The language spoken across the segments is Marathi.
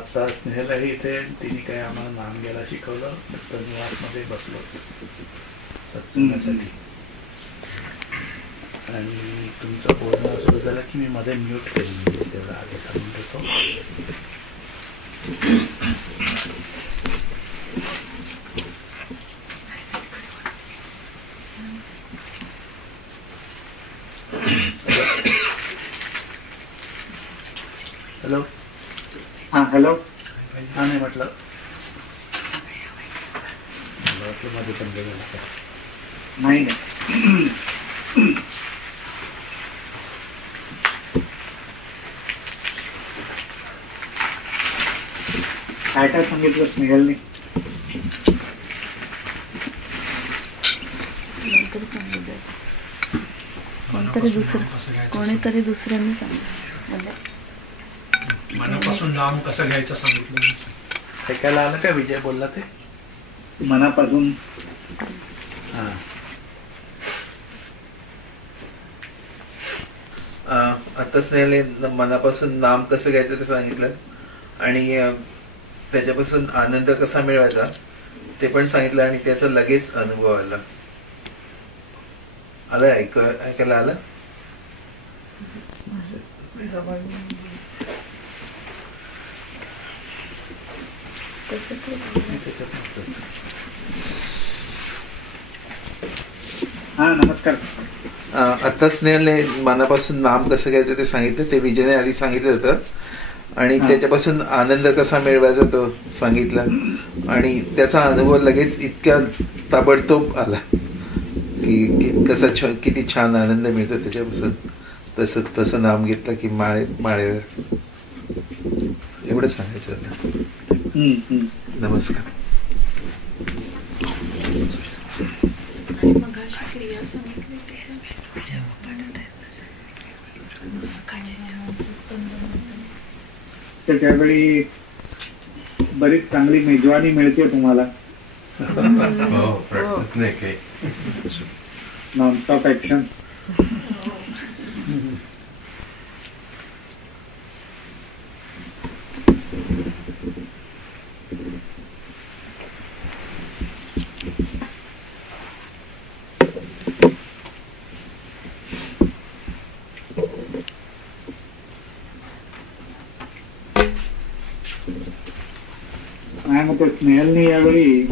आता स्नेहलाही इथे तिने काही आम्हाला नाम घ्यायला शिकवलं. तर निवासमध्ये बसलो सत्संगासाठी आणि तुमचं बोलणं सुरू झालं की मी मध्ये म्यूट केलं, म्हणजे तेवढं आले सांगून देतो. हॅलो. हां हॅलो. हां नाही म्हटलं मध्ये पण गेलं नाही. काय काय सांगितलं स्नेहलने? कोणीतरी दुसऱ्यांनी सांगितलं. मनापासून नाम कसं घ्यायचं सांगितलं. ऐकायला आलं का विजय बोलला ते? मनापासून. हां आता स्नेहले मनापासून नाम कसं घ्यायचं ते सांगितलं आणि त्याच्यापासून आनंद कसा मिळवायचा ते पण सांगितलं आणि त्याचा लगेच अनुभव आला. ऐकायला आलं. हा नमस्कार. आता स्नेहलने मनापासून नाम कसं घ्यायचं ते सांगितलं. ते विजयने आधी सांगितलं होतं आणि त्याच्यापासून आनंद कसा मिळवायचा तो सांगितला आणि त्याचा अनुभव लगेच इतक्या ताबडतोब आला की कसा किती छान आनंद मिळतो त्याच्यापासून. तसं नाम घेतलं की माळेवर एवढं सांगायचं होतं. नमस्कार. तर त्यावेळी बरीच चांगली मेजवानी मिळते तुम्हाला. Nonstop action. मग स्नेहलने यावेळी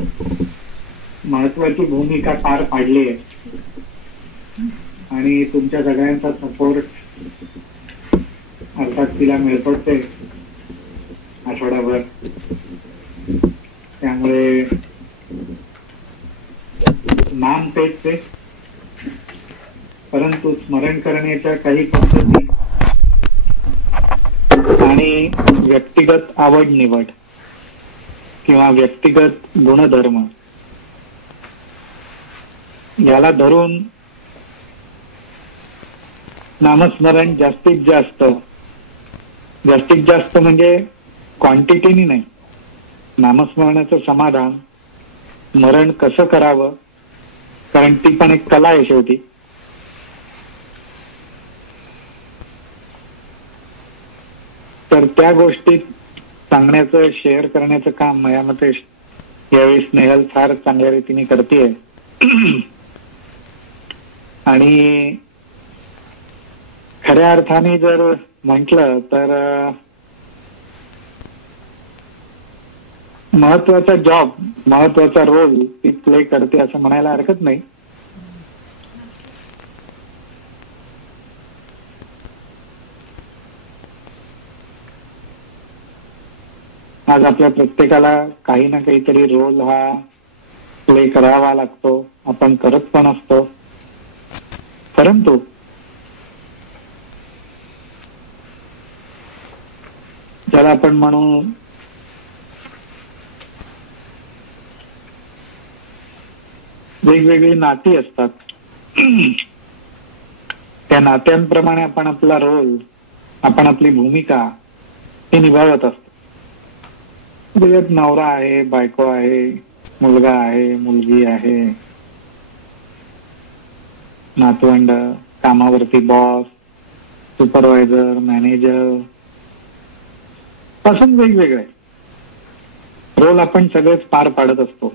महत्वाची भूमिका पार पाडली आहे आणि तुमच्या सगळ्यांचा सपोर्ट अर्थात तिला मिळतोच आहे आठवडाभर. त्यामुळे नाम तेच आहे, परंतु स्मरण करण्याच्या काही पद्धती आणि व्यक्तिगत आवड निवड किंवा व्यक्तिगत गुणधर्म याला धरून नामस्मरण जास्तीत जास्त म्हणजे क्वांटिटीनी नाही. नामस्मरणाचं समाधान स्मरण कसं करावं, कारण ती पण एक कला आहे शेवटी. तर त्या गोष्टीत सांगण्याचं शेअर करण्याचं काम माझ्या मते यावेळी स्नेहल फार चांगल्या रीतीने करते. आणि खऱ्या अर्थाने जर म्हटलं तर महत्वाचा रोल ती प्ले करते असं म्हणायला हरकत नाही. आज आपल्या प्रत्येकाला काही ना काहीतरी रोल हा प्ले करावा लागतो, आपण करत पण असतो. परंतु ज्याला आपण म्हणू वेगवेगळी नाती असतात, त्या नात्यांप्रमाणे आपण आपला रोल, आपण आपली भूमिका ही निभावत असतो. त्याच्यात नवरा आहे, बायको आहे, मुलगा आहे, मुलगी आहे, नातवंड, कामावरती बॉस, सुपरवायझर, मॅनेजर पासून वेगवेगळे. रोल आपण सगळेच पार पाडत असतो.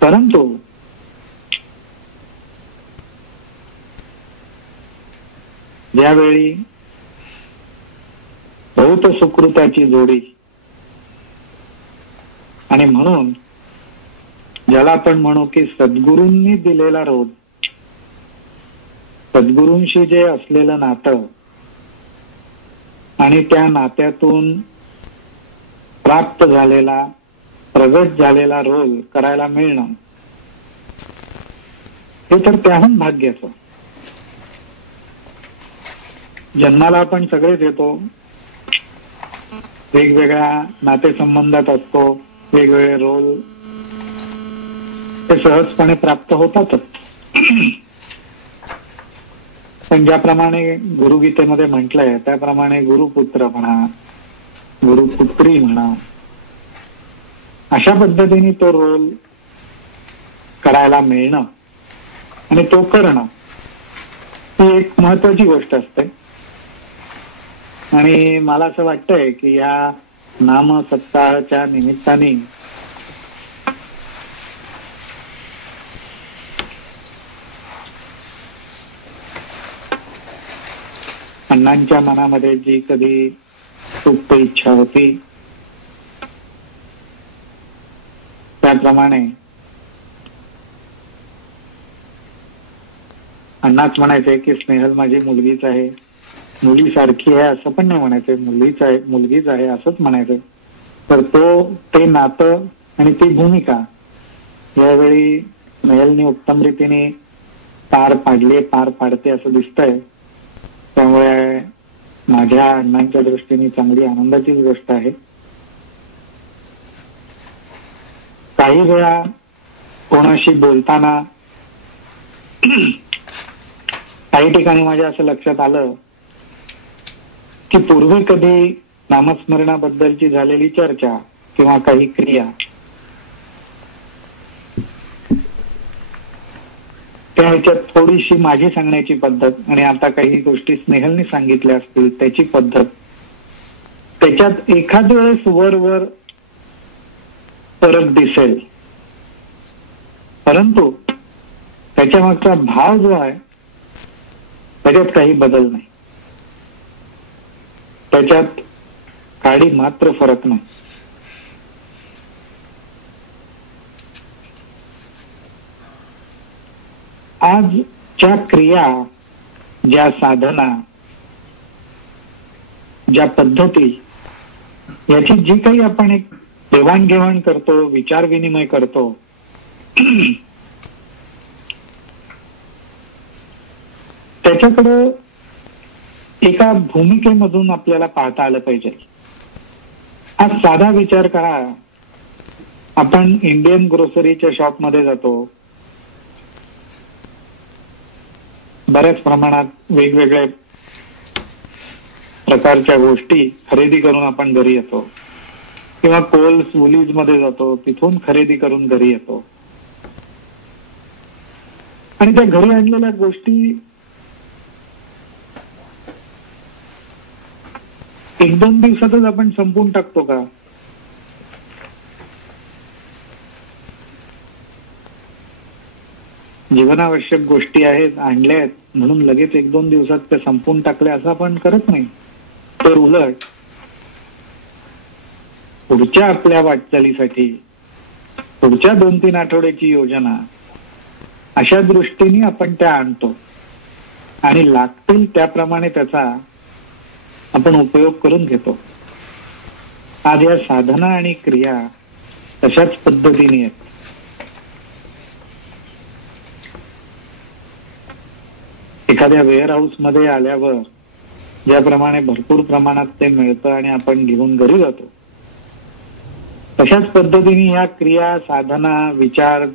परंतु ज्यावेळी बहुत सुकृताची जोडी आणि म्हणून ज्याला आपण म्हणू की सद्गुरूंनी दिलेला रोल, सद्गुरूंशी जे असलेलं नातं आणि त्या नात्यातून प्राप्त झालेला, प्रगट झालेला रोल करायला मिळणं, हे तर त्याहून भाग्याचं. जन्माला आपण सगळेच येतो, वेगवेगळ्या नातेसंबंधात असतो, वेगवेगळे रोल ते सहजपणे प्राप्त होतातच. पण ज्याप्रमाणे गुरुगीतेमध्ये म्हटलंय त्याप्रमाणे गुरुपुत्र म्हणा, गुरुपुत्री म्हणा, अशा पद्धतीने तो रोल करायला मिळणं आणि तो करणं ही एक महत्वाची गोष्ट असते. आणि मला असं वाटतंय की या नाम सप्ताहाच्या निमित्ताने अण्णांच्या मनामध्ये जी कधी सुप्त इच्छा होती त्याप्रमाणे अण्णाच म्हणायचे की स्नेहल माझी मुलगीच आहे, मुलीसारखी आहे असं पण नाही म्हणायचे, मुलगीच आहे असंच म्हणायचं. तर ते नातं आणि ती भूमिका यावेळी स्नेहलनी उत्तम रीतीने पार पाडते असं दिसतंय. त्यामुळे माझ्या अण्णांच्या दृष्टीने चांगली आनंदाचीच गोष्ट आहे. काही वेळा कोणाशी बोलताना काही ठिकाणी माझ्या असं लक्षात आलं की पूर्वी कधी नामस्मरणाबद्दलची झालेली चर्चा किंवा काही क्रिया त्या ह्याच्यात थोडीशी माझी सांगण्याची पद्धत आणि आता काही गोष्टी स्नेहलनी सांगितल्या असतील त्याची पद्धत, त्याच्यात एखाद वेळेस वर फरक दिसेल, परंतु त्याच्या मागचा भाव जो आहे त्याच्यात काही बदल नाही, त्याच्यात काडी मात्र फरक नाही. आजच्या क्रिया, ज्या साधना, ज्या पद्धती, याची जी काही आपण एक देवाणघेवाण करतो, विचार विनिमय करतो, त्याच्याकडे एका भूमिकेमधून आपल्याला पाहता आलं पाहिजे. आज साधा विचार करा, आपण इंडियन ग्रोसरीच्या शॉपमध्ये जातो, बऱ्याच प्रमाणात वेगवेगळ्या प्रकारच्या गोष्टी खरेदी करून आपण घरी येतो, किंवा कोल्स वुलीज मध्ये जातो, तिथून खरेदी करून घरी येतो. आणि त्या घरी आणलेल्या गोष्टी एक दोन दिवसातच आपण संपवून टाकतो का? जीवनावश्यक गोष्टी आहेत, आणल्या आहेत म्हणून लगेच एक दोन दिवसात त्या संपवून टाकल्या असं आपण करत नाही. तर उलट पुढच्या आपल्या वाटचालीसाठी पुढच्या 2-3 आठवड्याची योजना अशा दृष्टीने आपण त्या आणतो आणि लागतील त्याप्रमाणे त्याचा आपण उपयोग करून घेतो. आज या साधना आणि क्रिया तशाच पद्धतीने आहेत. एखाद्या वेअर हाऊस मध्ये आल्यावर ज्याप्रमाणे भरपूर प्रमाणात ते मिळतं आणि आपण घेऊन घरी जातो, तशाच पद्धतीने ह्या क्रिया, साधना, विचार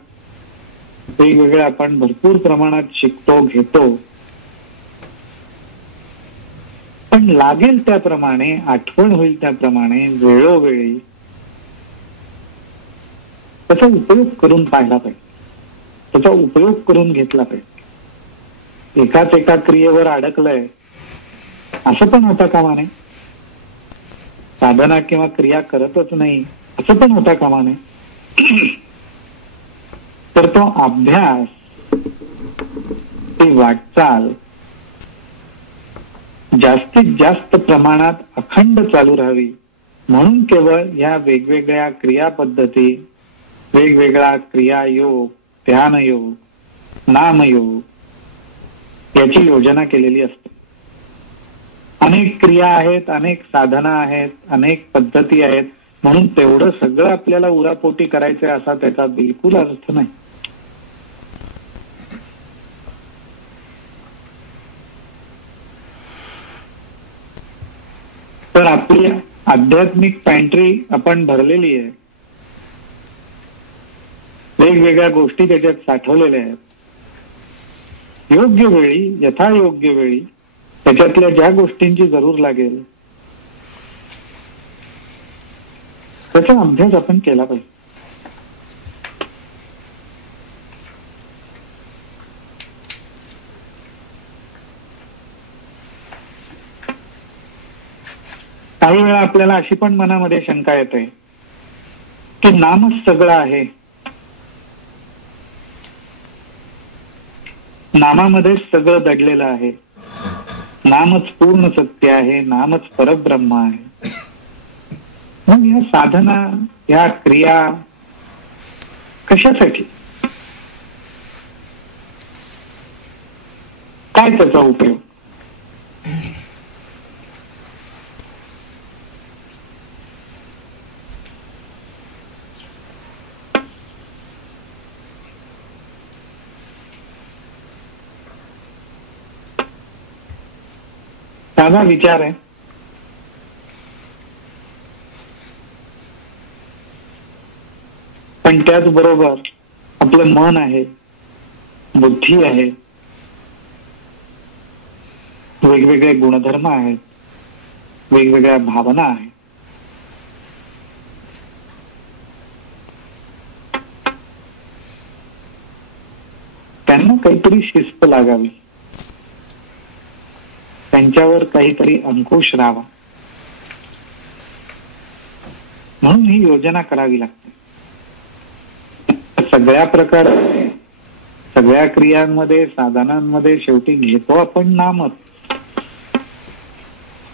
वेगवेगळे आपण भरपूर प्रमाणात शिकतो, घेतो. पण लागेल त्याप्रमाणे, आठवण होईल त्याप्रमाणे वेळोवेळी त्याचा उपयोग करून पाहिला पाहिजे, त्याचा उपयोग करून घेतला पाहिजे. एकाच एका क्रियेवर अडकलंय असं पण होता कामा नये. साधना किंवा क्रिया करतच नाही असं पण होता कामा नये. तर तो अभ्यास, ती वाटचाल जास्तीत जास्त प्रमाणात अखंड चालू राहावी म्हणून केवळ ह्या वेगवेगळ्या क्रिया पद्धती, वेगवेगळा क्रियायोग, ध्यानयोग, नामयोग याची योजना केलेली असते. अनेक क्रिया आहेत, अनेक साधना आहेत, अनेक पद्धती आहेत म्हणून तेवढं सगळं आपल्याला उरापोटी करायचंय असा त्याचा बिलकुल अर्थ नाही. तर आपली आध्यात्मिक पॅन्ट्री आपण भरलेली आहे, वेगवेगळ्या गोष्टी त्याच्यात साठवलेल्या आहेत. योग्य वेळी, यथायोग्य वेळी त्याच्यातल्या ज्या गोष्टींची जरूर लागेल त्याचा अभ्यास आपण केला पाहिजे. काही वेळा आपल्याला अशी पण मनामध्ये शंका येते की नामच सगळं आहे, नामामध्येच सगळं दडलेलं आहे, नामच पूर्ण सत्य आहे, नामच परब्रह्म आहे. मग या साधना, या क्रिया कशासाठी, काय त्याचा उपयोग? साधा विचार आहे, पण त्याचबरोबर आपलं मन आहे, बुद्धी आहे, वेगवेगळे गुणधर्म आहेत, वेगवेगळ्या भावना आहेत. त्यांना काहीतरी शिस्त लागावी, त्यांच्यावर काहीतरी अंकुश राहावा म्हणून ही योजना करावी लागते. सगळ्या प्रकारे, सगळ्या क्रियांमध्ये, साधनांमध्ये शेवटी घेतो आपण नामच,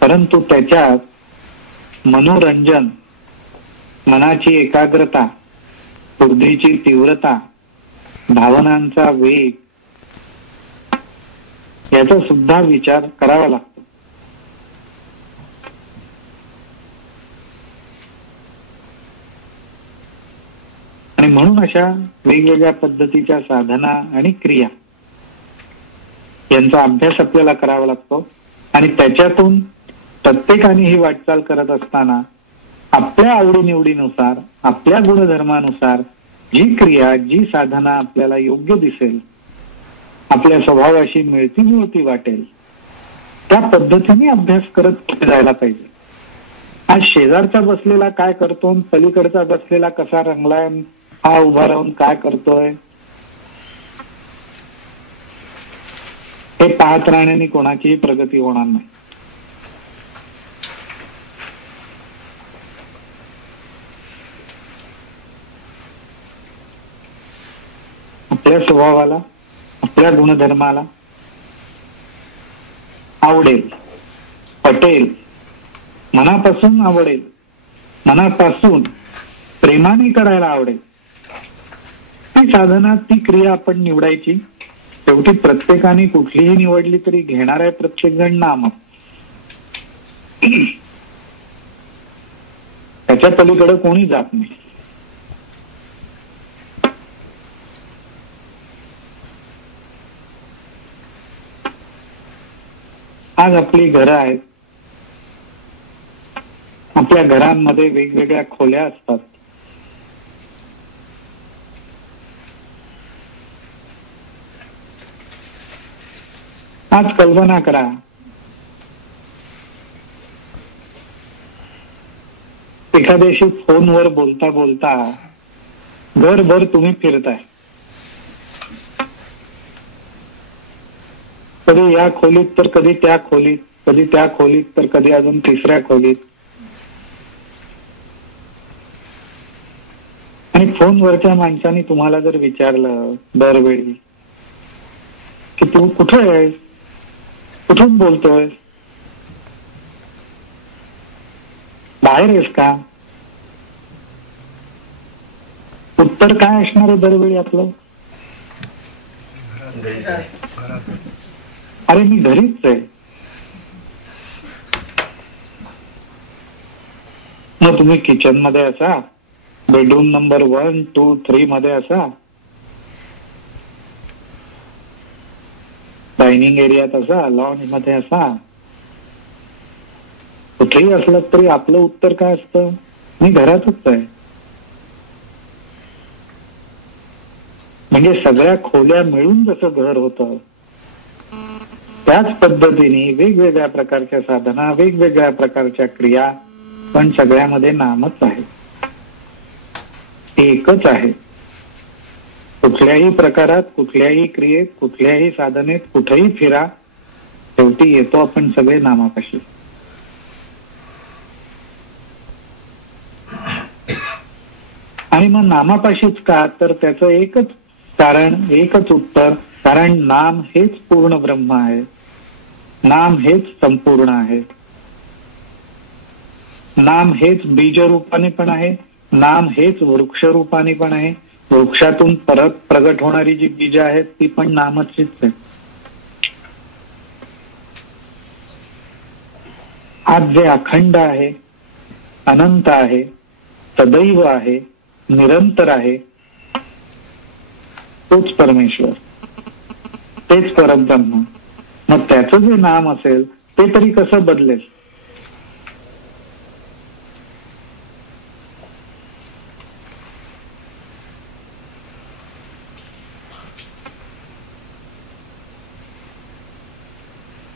परंतु त्याच्यात मनोरंजन, मनाची एकाग्रता, बुद्धीची तीव्रता, भावनांचा वेग याचा सुद्धा विचार करावा लागतो. आणि म्हणून अशा वेगवेगळ्या पद्धतीच्या साधना आणि क्रिया यांचा अभ्यास आपल्याला करावा लागतो. आणि त्याच्यातून प्रत्येकाने ही वाटचाल करत असताना आपल्या आवडीनिवडीनुसार, आपल्या गुणधर्मानुसार जी क्रिया, जी साधना आपल्याला योग्य दिसेल, आपल्या स्वभावाशी मिळती जुळती वाटेल, त्या पद्धतीने अभ्यास करत जायला पाहिजे. आज शेजारचा बसलेला काय करतो, पलीकडचा बसलेला कसा रंगलाय, हा उभा राहून काय करतोय, हे पाहत राहण्याने कोणाचीही प्रगती होणार नाही. आपल्या स्वभावाला, आपल्या गुणधर्माला आवडेल, पटेल, मनापासून आवडेल, मनापासून प्रेमाने करायला आवडेल ती साधना, ती क्रिया आपण निवडायची. शेवटी प्रत्येकाने कुठलीही निवडली तरी घेणार आहे प्रत्येक जण नाम. त्याच्या पलीकडे कोणी जात नाही. आज आपली घरं आहेत, आपल्या घरांमध्ये वेगवेगळ्या खोल्या असतात. आज कल्पना करा, एखाद्याशी फोनवर बोलता बोलता घरभर तुम्ही फिरताय, कधी या खोलीत तर कधी त्या खोलीत, कधी त्या खोलीत तर कधी अजून तिसऱ्या खोलीत. आणि फोनवरच्या माणसाने तुम्हाला जर विचारलं दरवेळी की तू कुठे आहेस, कुठून बोलतोय, बाहेर आहेस का, उत्तर काय असणार आहे दरवेळी आपलं? अरे मी घरीच आहे. मग तुम्ही किचन मध्ये असा, बेडरूम नंबर 1, 2, 3 मध्ये असा, डायनिंग एरियात असा, लॉन्ज मध्ये असा, कुठेही असलं तरी आपलं उत्तर काय असतं? मी घरातच आहे. म्हणजे सगळ्या खोल्या मिळून जसं घर होतं त्याच पद्धतीने वेगवेगळ्या प्रकारच्या साधना, वेगवेगळ्या प्रकारच्या क्रिया, पण सगळ्यामध्ये नामच आहे, एकच आहे. कुठल्याही प्रकारात, कुठल्याही क्रियेत, कुठल्याही साधनेत, कुठेही फिरा, शेवटी येतो आपण सगळे नामापाशी. आणि मग नामापाशीच का? तर त्याचं एकच कारण, एकच उत्तर, कारण नाम हेच पूर्ण ब्रह्म आहे, नाम हेच संपूर्ण आहे, नाम हेच बीज रूपाने पण आहे, नाम हेच वृक्ष रूपाने पण आहे. वृक्षातून परत प्रगट होणारी जी बीज आहेत ती पण नामचीच आहे. आज जे अखंड आहे, अनंत आहे, सदैव आहे, निरंतर आहे, तोच परमेश्वर, तेच परब्रह्म. मग त्याचं जे नाम असेल ते तरी कसं बदलेल?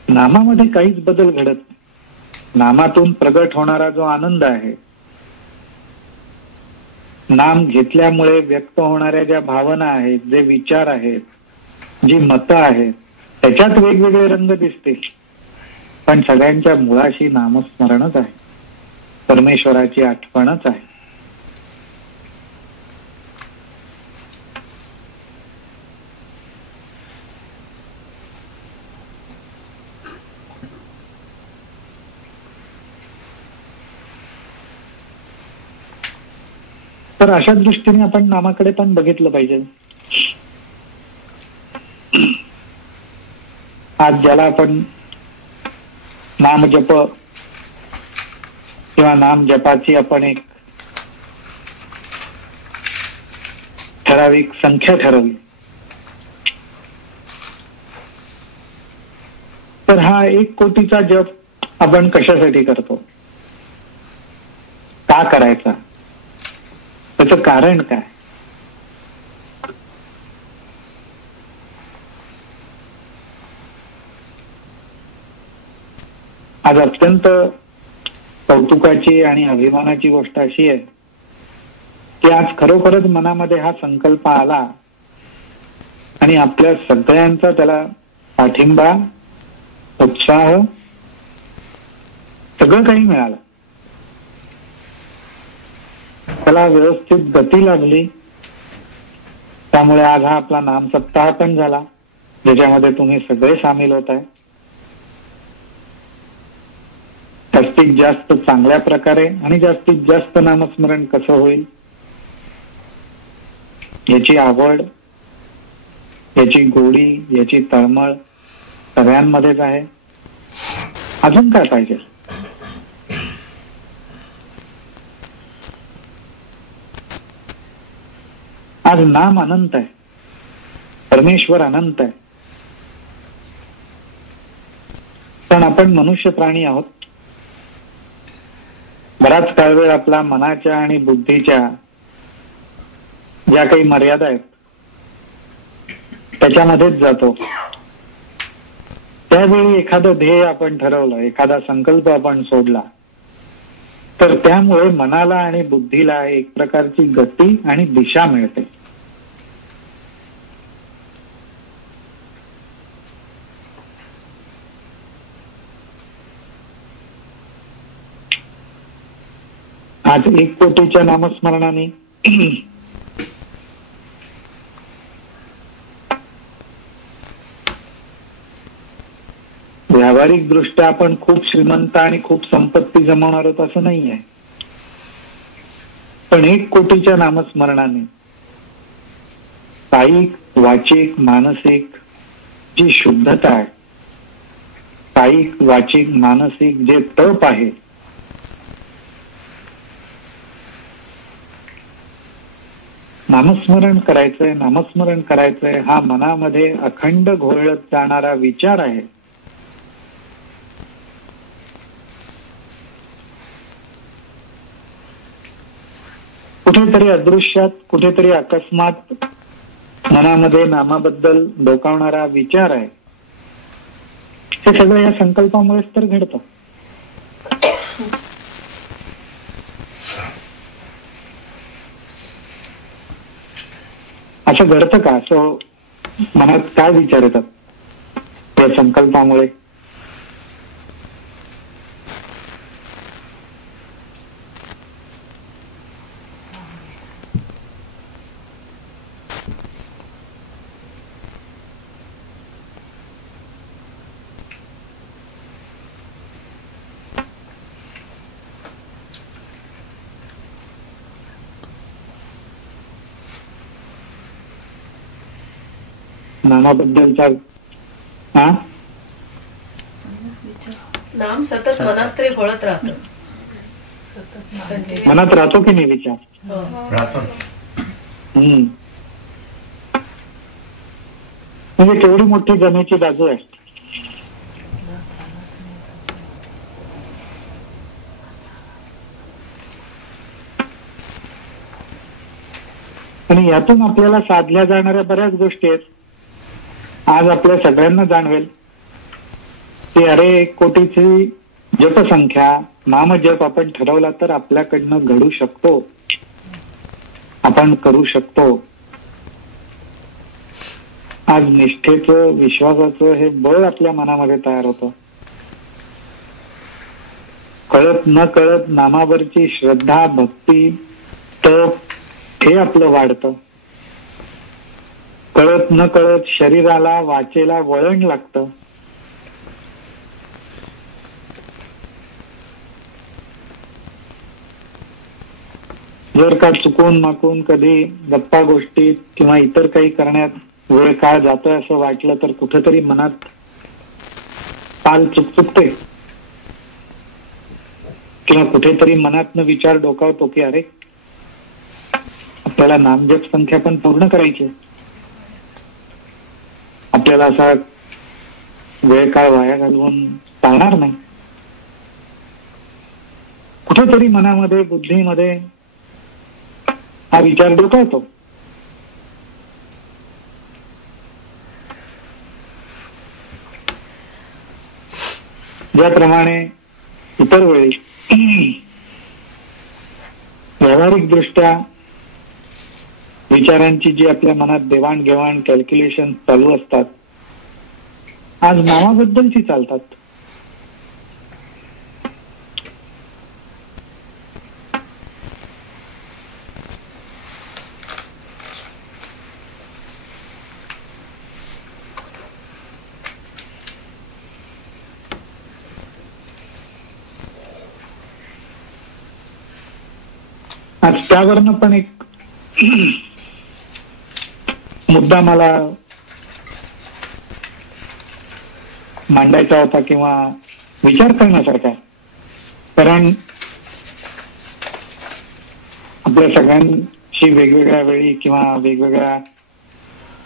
नामामध्ये काहीच बदल घडत नाही. नामातून प्रगट होणारा जो आनंद आहे, नाम घेतल्यामुळे व्यक्त होणाऱ्या ज्या भावना आहेत, जे विचार आहेत, जी मतं आहेत, त्याच्यात वेगवेगळे रंग दिसतील, पण सगळ्यांच्या मुळाशी नामस्मरणच आहे, परमेश्वराची आठवणच आहे. तर अशा दृष्टीने आपण नामाकडे पण बघितलं पाहिजे. आज ज्याला आपण नामजप किंवा नाम जपाची आपण एक ठराविक संख्या ठरवली, तर हा 1 कोटीचा जप आपण कशासाठी करतो, का करायचा, त्याचं कारण काय? आज अत्यंत कौतुकाची आणि अभिमानाची गोष्ट अशी आहे की आज खरोखरच मनामध्ये हा संकल्प आला आणि आपल्या सगळ्यांचा त्याला पाठिंबा, उत्साह, सगळं काही मिळालं, त्याला व्यवस्थित गती लागली. त्यामुळे आज हा आपला नाम सप्ताह पण झाला, ज्याच्यामध्ये तुम्ही सगळे सामील होत आहे. जास्तीत जास्त चांगल्या प्रकारे आणि जास्तीत जास्त नामस्मरण कसं होईल याची आवड, याची गोडी, याची तळमळ सगळ्यांमध्येच आहे. अजून काय पाहिजे? आज नाम अनंत आहे, परमेश्वर अनंत आहे, पण आपण मनुष्य प्राणी आहोत. बराच काळ वेळ आपला मनाच्या आणि बुद्धीच्या ज्या काही मर्यादा आहेत त्याच्यामध्येच जातो. त्यावेळी एखादं ध्येय आपण ठरवलं, एखादा संकल्प आपण सोडला, तर त्यामुळे मनाला आणि बुद्धीला एक प्रकारची गती आणि दिशा मिळते. आज 1 कोटीच्या नामस्मरणाने व्यावहारिक दृष्ट्या आपण खूप श्रीमंत आणि खूप संपत्ती जमवणार आहोत असं नाहीये. पण 1 कोटीच्या नामस्मरणाने कायिक, वाचिक, मानसिक जी शुद्धता आहे, कायिक, वाचिक, मानसिक जे तप आहे, नामस्मरण करायचंय, नामस्मरण करायचंय हा मनामध्ये अखंड घोळत जाणारा विचार आहे. कुठेतरी अदृश्यात, कुठेतरी अकस्मात मनामध्ये नामाबद्दल डोकावणारा विचार आहे. हे सगळं या संकल्पामुळेच तर घडतं. असं घडतं का? असं मनात काय विचार येतात या संकल्पामुळे? नामाबद्दलचा नाम सतत मनात तरी घोळत राहतं. मनात राहतो की नाही विचार? राहतो. म्हणजे केवढी मोठी जमेची बाजू आहे. आणि यातून आपल्याला साधल्या जाणाऱ्या बऱ्याच गोष्टी आहेत. आज आपल्या सगळ्यांना जाणवेल की अरे 1 कोटीची जपसंख्या, नामजप आपण ठरवला तर आपल्याकडनं घडू शकतो, आपण करू शकतो. आज निष्ठेचं, विश्वासाचं हे बळ आपल्या मनामध्ये तयार होतं. कळत न कळत नामावरची श्रद्धा, भक्ती, तप हे आपलं वाढतं. कळत न कळत शरीराला, वाचेला वळण लागतं. जर का चुकून माकून कधी गप्पा गोष्टीत किंवा इतर काही करण्यात वेळ काळ जातोय असं वाटलं तर कुठेतरी मनात पाल चुकचुकते किंवा कुठेतरी मनातनं विचार डोकावतो की अरे आपल्याला नामजप संख्या पण पूर्ण करायची, आपल्याला असा वेळ काळ वाया घालवून चालणार नाही. कुठेतरी मनामध्ये, बुद्धीमध्ये हा विचार डोकावतो. ज्याप्रमाणे इतर वेळी व्यावहारिक दृष्ट्या विचारांची जी आपल्या मनात देवाणघेवाण, कॅल्क्युलेशन चालू असतात, आज नावाबद्दलची चालतात. आज त्यावरनं पण एक मुद्दा मला मांडायचा होता किंवा विचार करण्यासारखा. कारण आपल्या सगळ्यांशी वेगवेगळ्या वेळी किंवा वेगवेगळ्या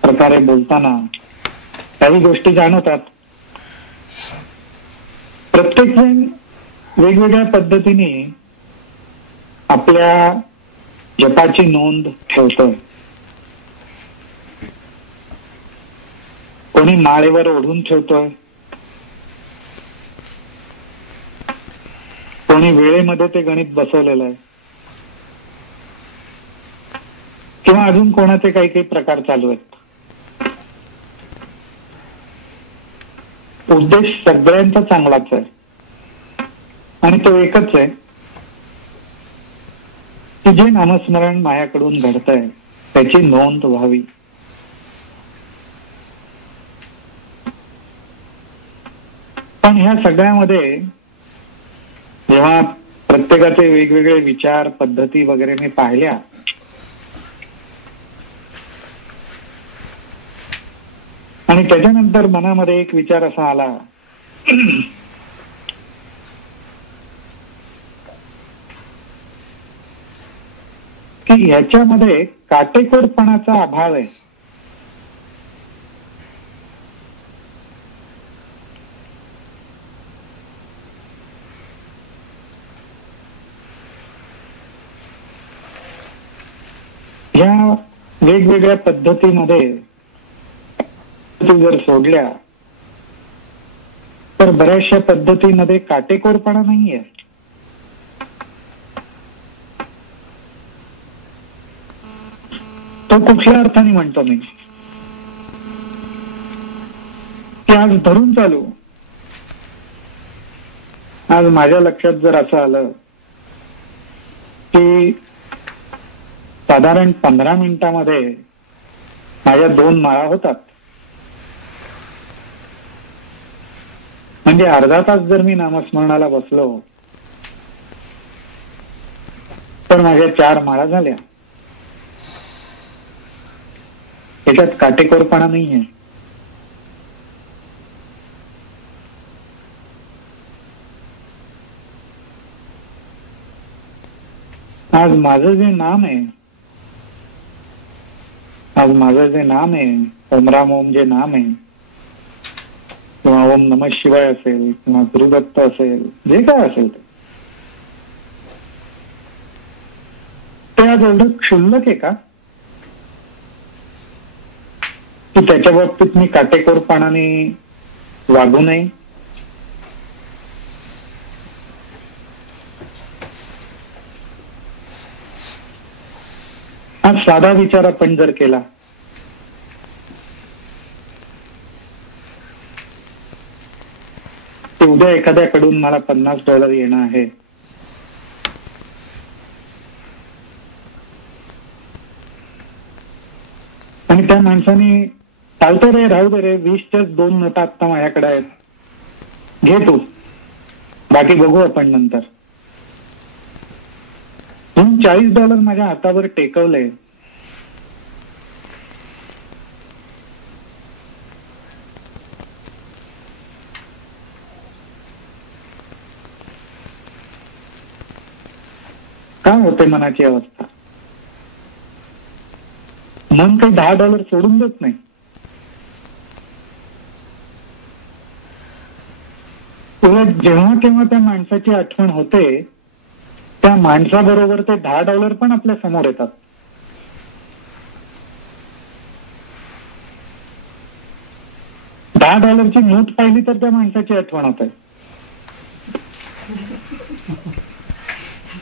प्रकारे बोलताना काही गोष्टी जाणवतात. प्रत्येक जण वेगवेगळ्या पद्धतीने आपल्या जपाची नोंद ठेवतोय. कोणी माळेवर ओढून ठेवतोय, कोणी वेळेमध्ये ते गणित बसवलेलं आहे, किंवा अजून कोणाचे काही काही प्रकार चालू आहेत. उद्देश सगळ्यांचा चांगलाच आहे आणि तो एकच आहे की जे नामस्मरण माझ्याकडून घडतंय त्याची नोंद व्हावी. पण ह्या सगळ्यामध्ये जेव्हा प्रत्येकाचे वेगवेगळे विचार पद्धती वगैरे मी पाहिल्या, आणि त्याच्यानंतर मनामध्ये एक विचार असा आला की ह्याच्यामध्ये काटेकोरपणाचा अभाव आहे. ह्या वेगवेगळ्या पद्धतीमध्ये जर सोडल्या तर बऱ्याचशा पद्धतीमध्ये काटेकोरपणा नाहीये. तो कुठल्या अर्थाने म्हणतो मी की आज धरून चालू. आज माझ्या लक्षात जर असं आलं की साधारण 15 मिनिटांमध्ये माझ्या 2 माळा होतात, म्हणजे अर्धा तास जर मी नामस्मरणाला बसलो तर माझ्या 4 माळा झाल्या. त्याच्यात काटेकोरपणा नाहीये. आज माझं जे नाम आहे, ओमराम ओम जे नाम आहे, किंवा ओम नमः शिवाय असेल किंवा गुरुदत्त असेल, जे काय असेल ते आज एवढं क्षुल्लक आहे का की त्याच्या बाबतीत मी काटेकोरपणाने वागू नये? आज साधा विचार आपण जर केला की उद्या एखाद्याकडून मला $50 येणं आहे, आणि त्या माणसाने चालतो रे, राहू दे रे, 20च्याच 2 नोटा आत्ता माझ्याकडे आहेत, घे तू, बाकी बघू आपण नंतर, म्हणून $40 माझ्या हातावर टेकवले. काय होते मनाची अवस्था? मन काही $10 सोडून देत नाही. उलट जेव्हा केव्हा त्या माणसाची आठवण होते त्या माणसाबरोबर ते $10 पण आपल्या समोर येतात. $10ची नोट पाहिली तर त्या माणसाची आठवण होते.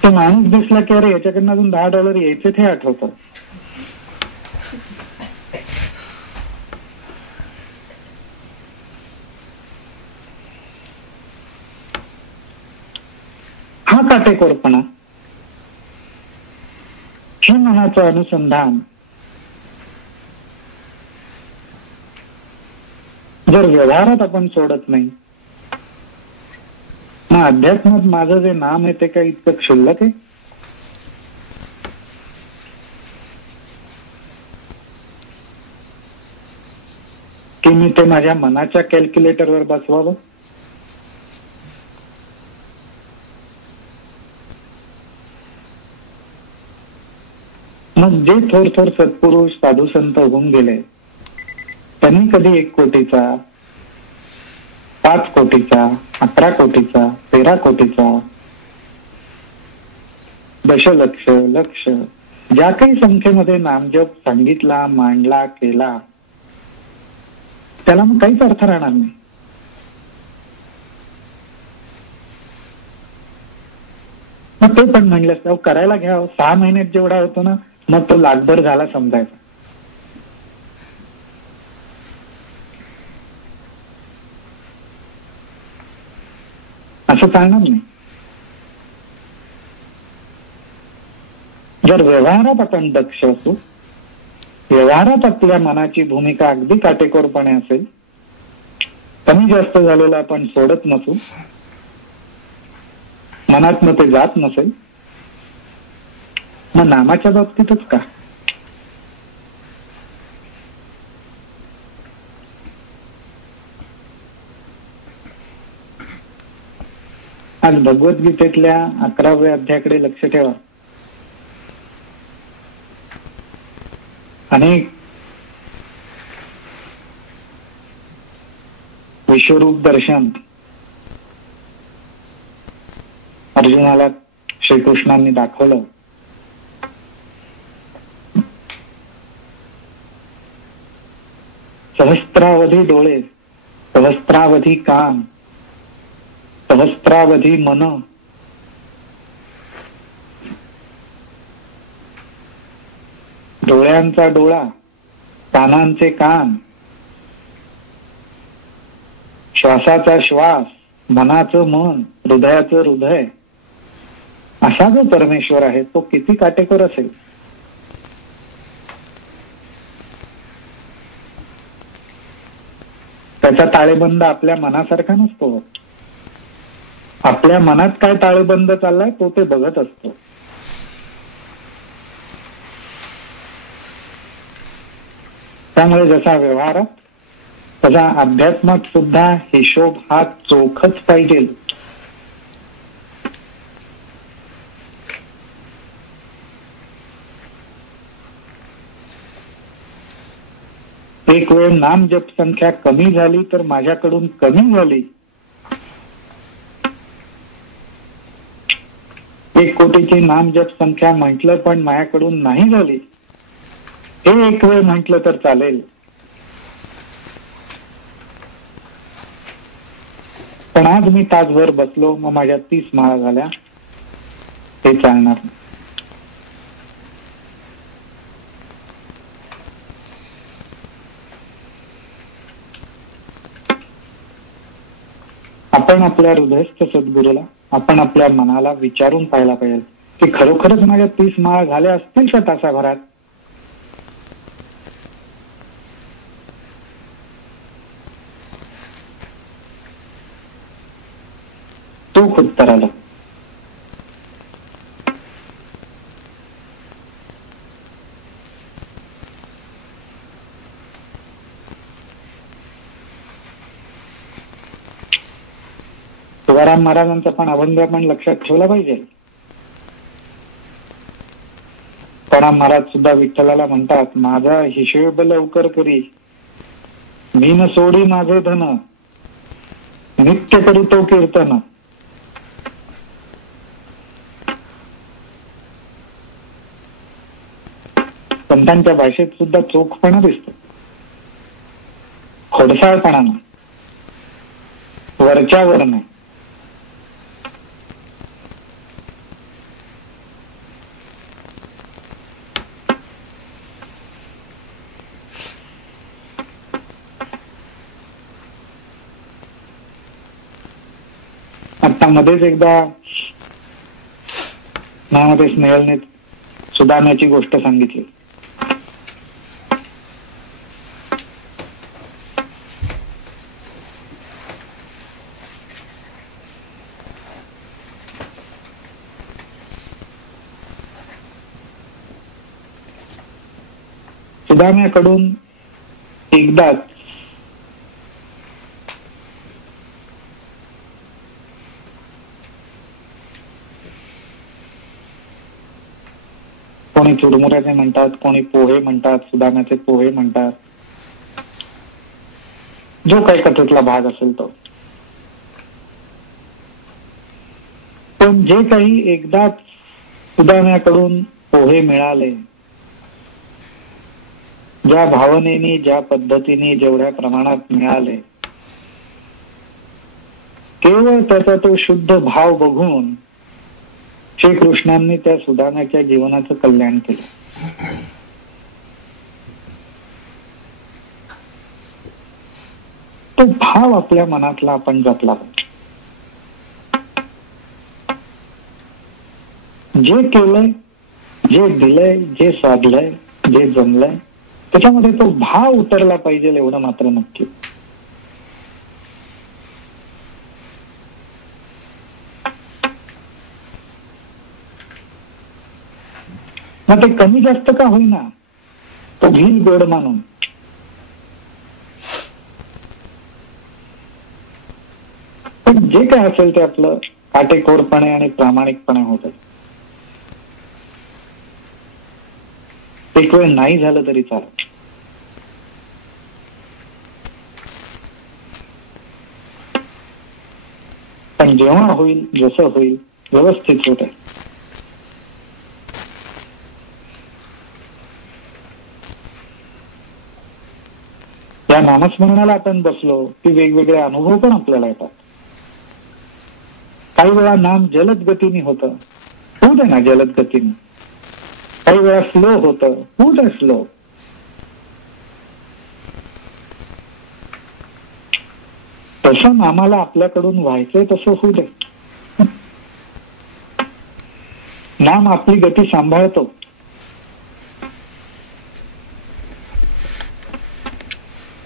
तो माणूस दिसला की अरे याच्याकडनं अजून $10 यायचे ते आठवतं. हा काटेकोरपणा, हे मनाचं अनुसंधान जर व्यवहारात आपण सोडत नाही, मग अध्यात्मात माझं जे नाम आहे ते काही इतकं क्षुल्लक आहे? की मी ते माझ्या मनाच्या कॅल्क्युलेटरवर बसवावं? मग जे थोर सत्पुरुष साधू संत होऊन गेले त्यांनी कधी 1 कोटीचा, 5 कोटीचा, 11 कोटीचा, 13 कोटीचा, दशलक्ष, लक्ष, ज्या काही संख्येमध्ये नामजप सांगितला, मांडला, केला, त्याला मग काहीच अर्थ राहणार नाही. मग ते पण म्हणलं करायला घ्या, 6 महिन्यात जेवढा होतो ना, मग तो लाखभर झाला समजायचा. असं चालणार नाही. जर व्यवहारात आपण दक्ष असू, व्यवहारात आपल्या मनाची भूमिका अगदी काटेकोरपणे असेल, कमी जास्त झालेलं आपण सोडत नसू, मनातनं ते जात नसेल, मग नामाच्या बाबतीतच का? आज भगवद्गीतेतल्या 11व्या अध्यायाकडे लक्ष ठेवा. अनेक विश्वरूप दर्शन अर्जुनाला श्रीकृष्णांनी दाखवलं. सहस्त्रावधी डोळे, सहस्त्रावधी कान, सहस्त्रावधी मन, डोळ्यांचा डोळा, कानांचे कान, श्वासाचा श्वास, मनाचं मन, हृदयाचं हृदय, असा जो परमेश्वर आहे तो किती काटेकोर असेल. त्याचा ताळेबंद आपल्या मनासारखा नसतो. आपल्या मनात काय ताळेबंद चाललाय तो ते बघत असतो. त्यामुळे जसा व्यवहारात तसा अध्यात्मात सुद्धा हिशोब हा चोखच पाहिजे. एक वेळ नाम जप संख्या कमी झाली तर माझ्याकडून कमी झाली. 1 कोटीची नाम जप संख्या म्हटलं पण माझ्याकडून नाही झाली. हे एक वेळ म्हटलं तर चालेल, पण आज मी तासभर बसलो, मग माझ्या 30 माळा झाल्या, हे चालणार नाही. आपण आपल्या हृदयस्थ सद्गुरूला, आपण आपल्या मनाला विचारून पाहायला पाहिजे की खरोखरच माझ्या 30 माळा झाल्या असतील का तासाभरात. तो उत्तर आलं. तुकाराम महाराजांचा पण अभंग आपण लक्षात ठेवला पाहिजे. तुकाराम महाराज सुद्धा विठ्ठलाला म्हणतात, माझा हिशोब लवकर करी, मी न सोडी माझे धन, नित्य करीतो कीर्तन. संतांच्या भाषेत सुद्धा चोखपणा दिसतो, खोडसाळपणा नाही, वरच्यावर नाही. आता मध्येच एकदा माझ्यामध्ये स्नेहलने सुधारण्याची गोष्ट सांगितली. सुधारण्याकडून एकदाच कोणी चुरमुऱ्याचे म्हणतात, कोणी पोहे म्हणतात, सुदाम्याचे पोहे म्हणतात, जो काही कथेतला भाग असेल तो. पण जे काही एकदाच सुदाम्याकडून पोहे मिळाले, ज्या भावनेने, ज्या पद्धतीने, जेवढ्या प्रमाणात मिळाले, केवळ त्याचा तो शुद्ध भाव बघून श्रीकृष्णांनी त्या सुदाम्याच्या जीवनाचं कल्याण केलं. तो भाव आपल्या मनातला आपण जपला पाहिजे. जे केलंय, जे दिलंय, जे साधलंय, जे जमलंय, त्याच्यामध्ये तो भाव उतरला पाहिजे एवढं मात्र नक्की. मग ते कमी जास्त का होईना तो घेईल गोड मानून. पण जे काय असेल ते आपलं काटेकोरपणे आणि प्रामाणिकपणे होत. एक वेळ नाही झालं तरी चालेल, पण जेव्हा होईल जसं होईल व्यवस्थित होत आहे. या नामस्मरणाला आपण बसलो की वेगवेगळे अनुभव पण आपल्याला येतात. काही वेळा नाम जलद गतीने होतं, होऊ दे ना जलद गतीने. काही वेळा स्लो होतं, होऊ दे स्लो. तसं नामाला आपल्याकडून व्हायचंय तसं होऊ दे. नाम आपली गती सांभाळतो.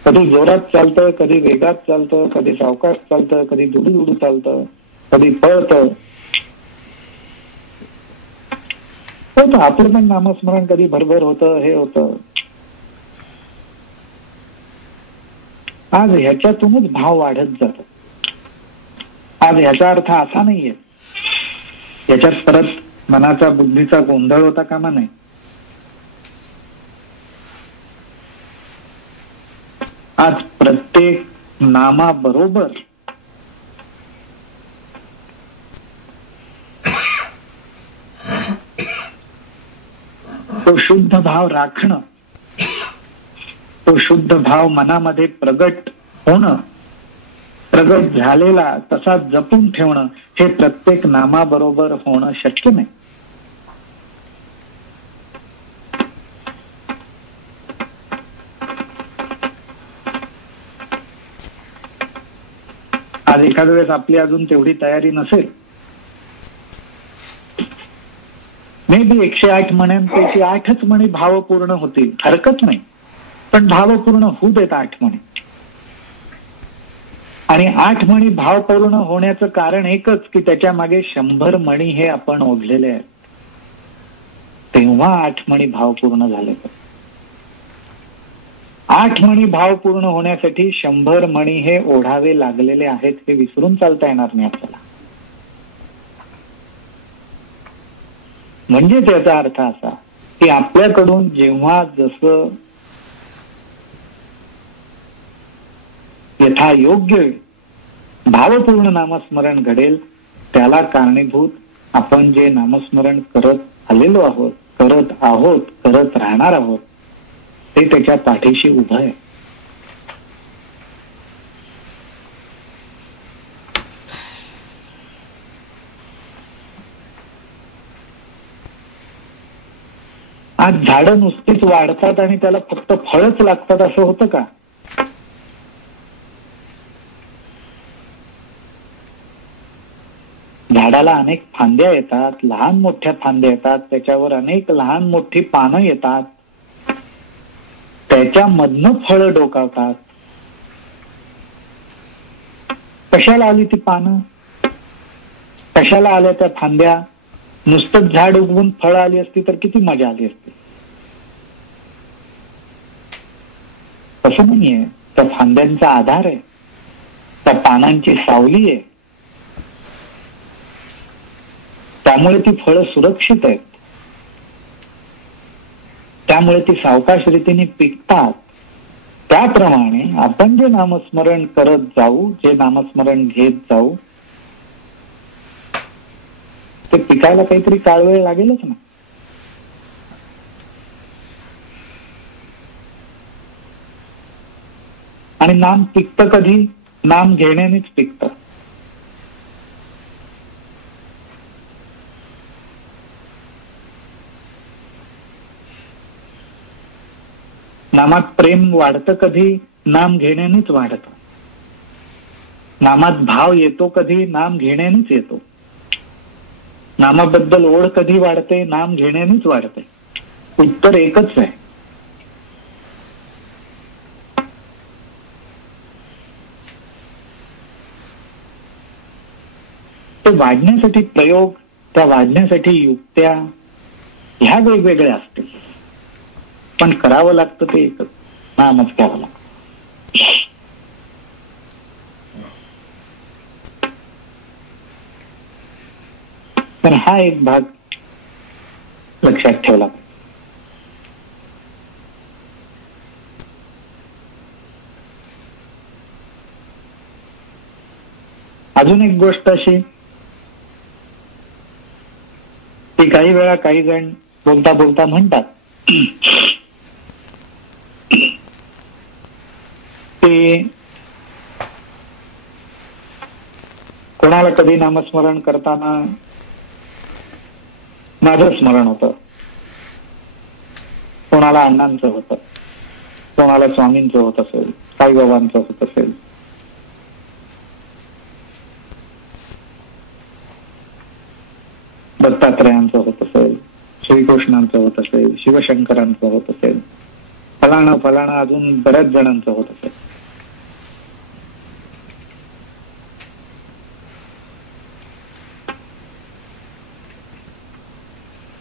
कधी जोरात चालतं, कधी वेगात चालतं, कधी सावकाश चालतं, कधी दुडू दुडू चालतं, कधी पळतं. होतं आपलं पण नामस्मरण कधी भरभर होतं, हे होतं. आज ह्याच्यातूनच भाव वाढत जातो. आज ह्याचा अर्थ असा नाहीये याच्यात परत मनाचा बुद्धीचा गोंधळ होता कामा नाही. आज प्रत्येक नामाबरोबर तो शुद्ध भाव राखणं, तो शुद्ध भाव मनामध्ये प्रगट होणं, प्रगट झालेला तसा जपून ठेवणं, हे प्रत्येक नामाबरोबर होणं शक्य नाही. आज एखाद्या वेळेस आपली अजून तेवढी तयारी नसेल, मे बी 108 म्हण्यांपैकी 8च म्हणी भावपूर्ण होतील, हरकत नाही. पण भावपूर्ण होऊ देत 8 म्हणी. आणि 8 म्हणी भावपूर्ण होण्याचं कारण एकच की त्याच्या मागे 100 म्हणी हे आपण ओढलेले आहेत. तेव्हा 8 म्हणी भावपूर्ण झाले. 8 म्हणी भावपूर्ण होण्यासाठी 100 म्हणी हे ओढावे लागलेले आहेत, हे विसरून चालता येणार नाही आपल्याला. म्हणजे त्याचा अर्थ असा की आपल्याकडून जेव्हा जसं यथायोग्य भावपूर्ण नामस्मरण घडेल त्याला कारणीभूत आपण जे नामस्मरण करत आलेलो आहोत, करत राहणार आहोत, ते त्याच्या पाठीशी उभं आहे. आज झाडं नुसतीच वाढतात आणि त्याला फक्त फळच लागतात असं होतं का? झाडाला अनेक फांद्या येतात, लहान मोठ्या फांद्या येतात, त्याच्यावर अनेक लहान मोठी पानं येतात, त्याच्यामधनं फळं डोकावतात. कशाला आली ती पानं? कशाला आल्या त्या फांद्या? नुसतंच झाड उगवून फळं आली असती तर किती मजा आली असती. तसं नाहीये. त्या फांद्यांचा आधार आहे, त्या पानांची सावली आहे, त्यामुळे ती फळं सुरक्षित आहेत, त्यामुळे ती सावकाश रीतीने पिकतात. त्याप्रमाणे आपण जे नामस्मरण करत जाऊ, जे नामस्मरण घेत जाऊ, ते पिकायला काहीतरी काळ वेळ लागेलच ना. आणि नाम पिकतं कधी? नाम घेण्यानेच पिकतं. नामात प्रेम वाढतं कधी? नाम घेण्यानेच वाढतं. नामात भाव येतो कधी? नाम घेण्यानेच येतो. नामाबद्दल ओढ कधी वाढते? नाम घेण्यानेच वाढते. उत्तर एकच आहे. ते वाढण्यासाठी प्रयोग, त्या वाढण्यासाठी युक्त्या, ह्या वेगवेगळ्या असतील, पण करावं लागतं ते एकच, नामच घ्यावं लागतं. तर हा एक भाग लक्षात ठेवला. अजून एक गोष्ट अशी की काही वेळा काही जण बोलता बोलता म्हणतात ते कोणाला कधी नामस्मरण करताना माझं स्मरण होतं, कोणाला अण्णांचं होतं, कोणाला स्वामींचं होत असेल, साईबाबांचं होत असेल. दत्तात्रयांचं होत असेल, श्रीकृष्णांचं होत असेल, शिवशंकरांचं होत असेल, फलाणं अजून बऱ्याच जणांचं होत असेल.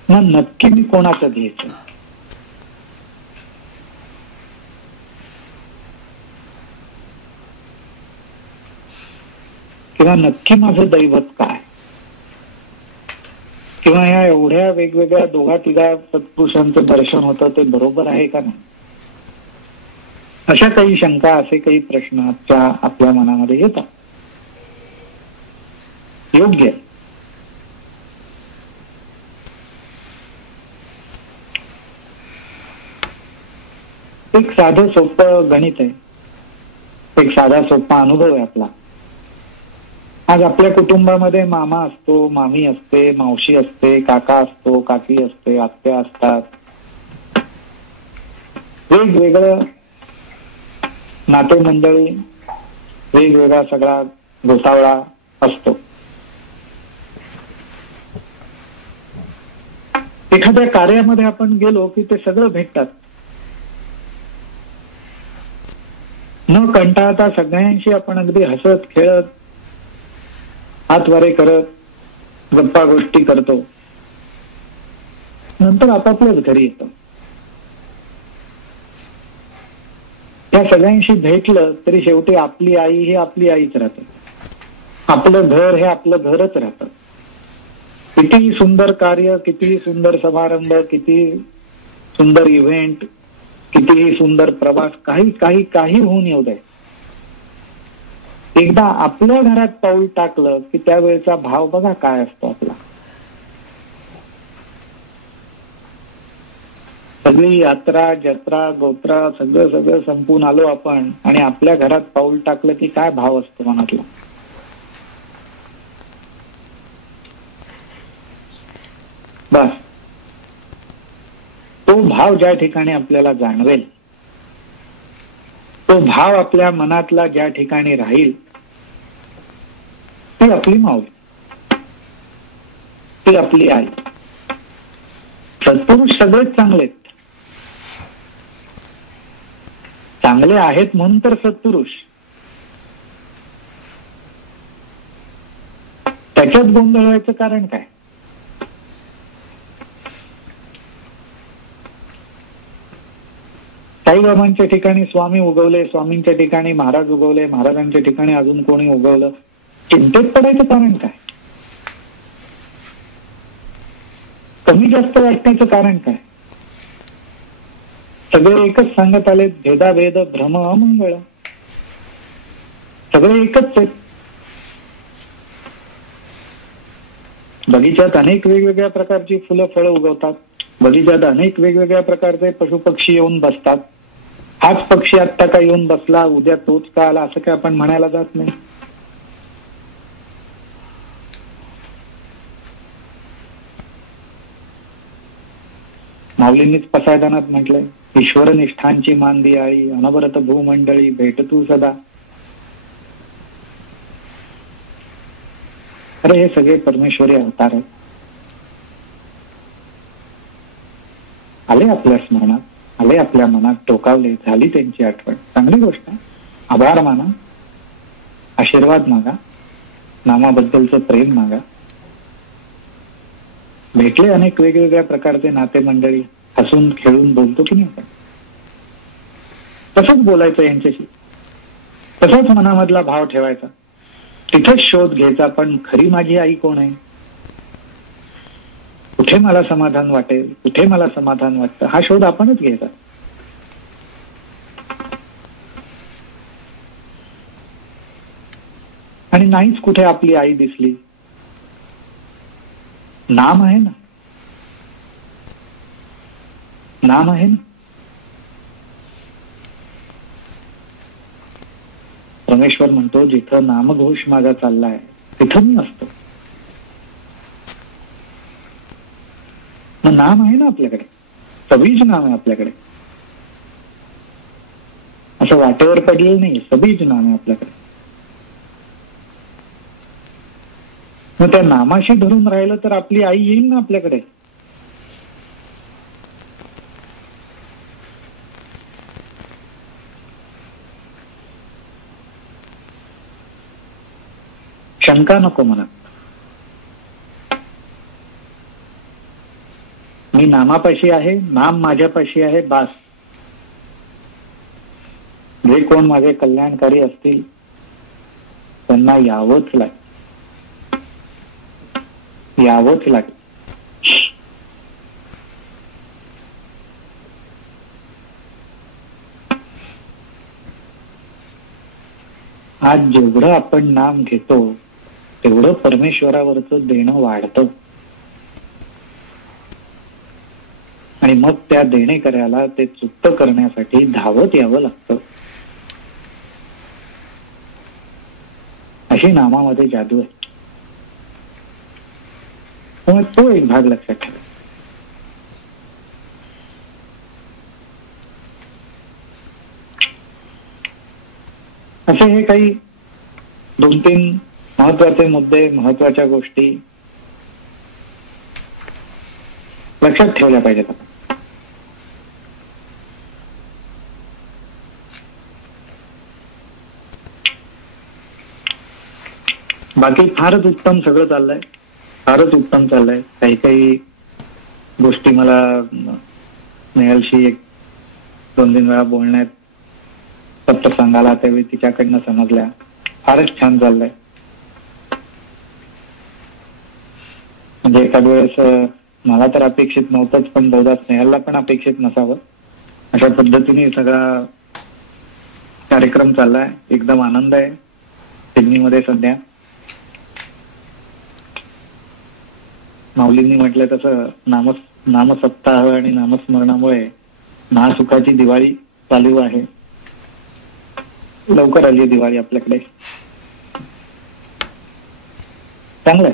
मग नक्की मी कोणाचं घ्यायचं? किंवा नक्की माझं दैवत काय? किंवा या एवढ्या वेगवेगळ्या दोघा तिघा सत्पुरुषांचं दर्शन होतं ते बरोबर आहे का नाही? अशा काही शंका, असे काही प्रश्न आपल्या मनामध्ये येतात. योग्य आहे. एक साधं सोपं गणित आहे, एक साधा सोपा अनुभव आहे आपला. आज आपल्या कुटुंबामध्ये मामा असतो, मामी असते, मावशी असते, काका असतो, काकी असते, आत्या असतात. वेगवेगळं नातेमंडळी, वेगवेगळा सगळा घोसावळा असतो. एखाद्या कार्यामध्ये आपण गेलो की ते सगळं भेटतात. न कंटाळता सगळ्यांशी आपण अगदी हसत खेळत, हातवारे करत गप्पा गोष्टी करतो. नंतर आपापल्याच घरी येतो. या सगळ्यांशी भेटलं तरी शेवटी आपली आई ही आपली आईच राहते, आपलं घर हे आपलं घरच राहतं. कितीही सुंदर कार्य, कितीही सुंदर समारंभ, किती सुंदर इव्हेंट, कितीही सुंदर प्रवास, काही काही काही होऊन येऊ दे, एकदा आपल्या घरात पाऊल टाकलं की त्यावेळेचा भाव बघा काय असतो आपला. सगळी यात्रा जत्रा गोत्रा सगळं संपून आलो आपण आणि आपल्या घरात पाऊल टाकलं की काय भाव असतो मनातला. बस तो भाव ज्या ठिकाणी आपल्याला जाणवेल, तो भाव आपल्या मनातला ज्या ठिकाणी राहील, ती आपली माऊली, ती आपली आई. सत्पुरुष सगळेच चांगले आहेत, चांगले आहेत म्हणून तर सत्पुरुष. त्याच्यात गोंधळायचं कारण काय? साईबाबांच्या ठिकाणी स्वामी उगवले, स्वामींच्या ठिकाणी महाराज उगवले, महाराजांच्या ठिकाणी अजून कोणी उगवलं, चिंतेत पडायचं कारण काय? कमी जास्त वाटण्याचं कारण काय? सगळे एकच सांगत आले, भेदाभेद भ्रम अमंगळ, सगळे एकच आहेत. बगीच्यात अनेक वेगवेगळ्या प्रकारची फुलं फळं उगवतात, बगीच्यात अनेक वेगवेगळ्या प्रकारचे पशुपक्षी येऊन बसतात. हाच पक्षी आत्ता का येऊन बसला, उद्या तोच का आला, असं काय आपण म्हणायला जात नाही. माऊलींनीच पसायदानात म्हटलंय, ईश्वर निष्ठांची मान दियाळी, अनवरत भूमंडळी भेट तू सदा. अरे हे सगळे परमेश्वरी अवतार आहेत. आले आपल्या स्मरणात, आले आपल्या मनात, टोकावले, झाली त्यांची आठवण, चांगली गोष्ट आहे. आभार माना, आशीर्वाद मागा, नामाबद्दलचं प्रेम मागा. भेटले अनेक वेगवेगळ्या प्रकारचे नाते मंडळी, हसून खेळून बोलतो की नाही आपण? तसंच बोलायचं यांच्याशी, तसाच मनामधला भाव ठेवायचा, तिथंच शोध घ्यायचा. पण खरी माझी आई कोण आहे, कुठे मला समाधान वाटेल, कुठे मला समाधान वाटतं, हा शोध आपणच घ्यायचा. आणि नाहीच कुठे आपली आई दिसली, नाम आहे ना, नाम आहे ना. परमेश्वर म्हणतो जिथं नामघोष माझा चाललाय तिथं मी असतो. मग नाम आहे ना आपल्याकडे, सबीज नाम आहे आपल्याकडे, असं वाटेवर पडलेलं नाही, सबीज नाम आहे आपल्याकडे. मग त्या नामाशी धरून राहिलं तर आपली आई येईल ना आपल्याकडे. शंका नको मनात. मी नामापाशी आहे, नाम माझ्यापाशी आहे, बास. जे कोण माझे कल्याणकारी असतील त्यांना यावंच लागेल, यावंच लागेल. आज जेवढं आपण नाम घेतो तेवढं परमेश्वरावरचं देणं वाढतं. आणि मग त्या देणेकऱ्याला ते चुक्त करण्यासाठी धावत यावं लागतं. अशी नामामध्ये जादू आहे. मग तो एक भाग लक्षात ठेवा. असे हे काही 2-3 महत्वाचे मुद्दे, महत्वाच्या गोष्टी लक्षात ठेवल्या पाहिजेत आपण. बाकी फारच उत्तम सगळं चाललंय, फारच उत्तम चाललंय. काही काही गोष्टी मला स्नेहलशी 1-2 वेळा बोलण्यात पत्र सांगायला त्यावेळी तिच्याकडनं समजल्या. फारच छान चाललंय. म्हणजे एखाद वेळेस मला तर अपेक्षित नव्हतंच, पण बहुधा स्नेहलला पण अपेक्षित नसावं, अशा पद्धतीने सगळा कार्यक्रम चाललाय. एकदम आनंद आहे सिडनीमध्ये सध्या. माऊलींनी म्हटलं तसं नामसप्ताह आणि नामस्मरणामुळे महासुखाची दिवाळी चालू आहे. लवकर आली दिवाळी आपल्याकडे. चांगलंय.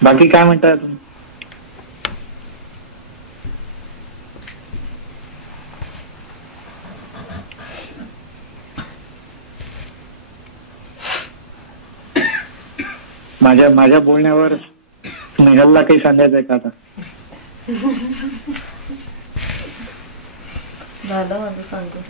बाकी काय म्हणताय तुम्ही? माझ्या बोलण्यावर स्नेहलला काही सांगायचंय का आता? झालं माझं सांगतो.